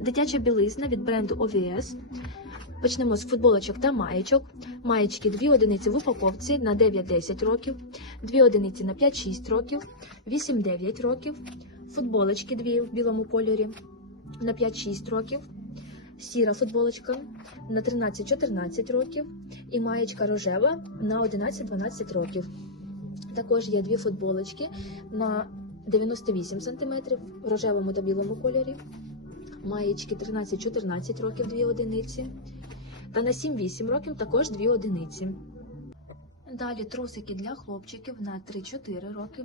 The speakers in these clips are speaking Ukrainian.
Дитяча білизна від бренду OVS. Почнемо з футболочок та маєчок. Маєчки 2 одиниці в упаковці на 9-10 років, 2 одиниці на 5-6 років, 8-9 років, футболочки 2 в білому кольорі на 5-6 років, сіра футболочка на 13-14 років і маєчка рожева на 11-12 років. Також є дві футболочки на 98 см в рожевому та білому кольорі, маєчки 13-14 років 2 одиниці, та на 7-8 років також 2 одиниці. Далі трусики для хлопчиків на 3-4 роки,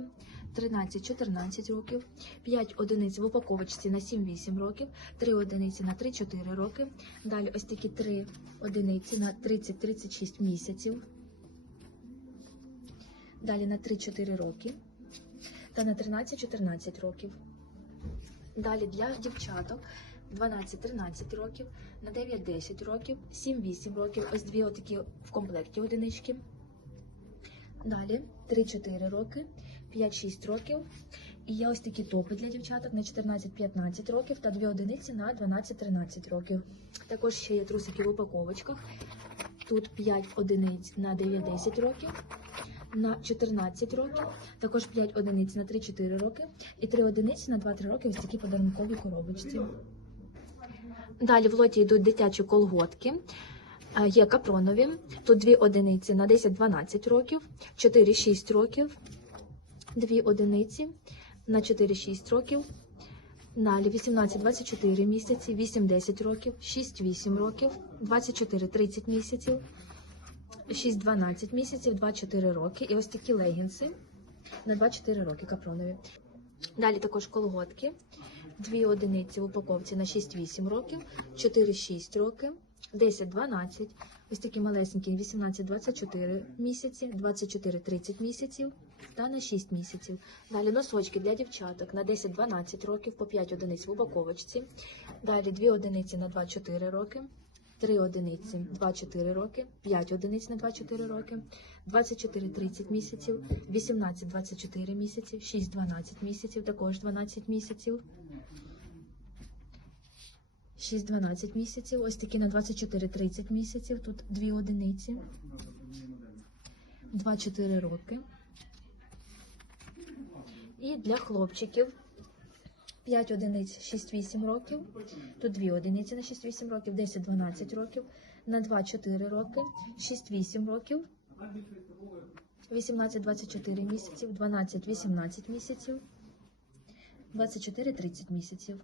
13-14 років, 5 одиниць в упаковочці на 7-8 років, 3 одиниці на 3-4 роки. Далі ось такі 3 одиниці на 30-36 місяців. Далі на 3-4 роки та на 13-14 років. Далі для дівчаток 12-13 років, на 9-10 років, 7-8 років. Ось дві отакі в комплекті одинички. Далі 3-4 роки, 5-6 років. І є ось такі топи для дівчаток на 14-15 років та дві одиниці на 12-13 років. Також ще є трусики в упаковочках. Тут 5 одиниць на 9-10 років, на 14 років, також 5 одиниць на 3-4 роки і 3 одиниці на 2-3 роки ось такі подарункові коробочці. Далі в лоті йдуть дитячі колготки. Е, Є капронові. Тут 2 одиниці на 10-12 років, 4-6 років, 2 одиниці на 4-6 років. Далі 18-24 місяці, 8-10 років, 6-8 років, 24-30 місяців, 6-12 місяців, 2-4 роки. І ось такі легінси на 2-4 роки капронові. Далі також колготки. Дві одиниці в упаковці на 6-8 років, 4-6 роки, 10-12. Ось такі малесенькі 18-24 місяці, 24-30 місяців та на 6 місяців. Далі носочки для дівчаток на 10-12 років по 5 одиниць в упаковочці. Далі 2 одиниці на 2-4 роки, 3 одиниці 2-4 роки, 5 одиниць на 2-4 роки, 24-30 місяців, 18-24 місяців, 6-12 місяців, також 12 місяців. 6-12 місяців, ось такі на 24-30 місяців, тут 2 одиниці, 2-4 роки. І для хлопчиків 5 одиниць 6-8 років, тут 2 одиниці на 6-8 років, 10-12 років, на 2-4 роки, 6-8 років, 18-24 місяців, 12-18 місяців, 24-30 місяців.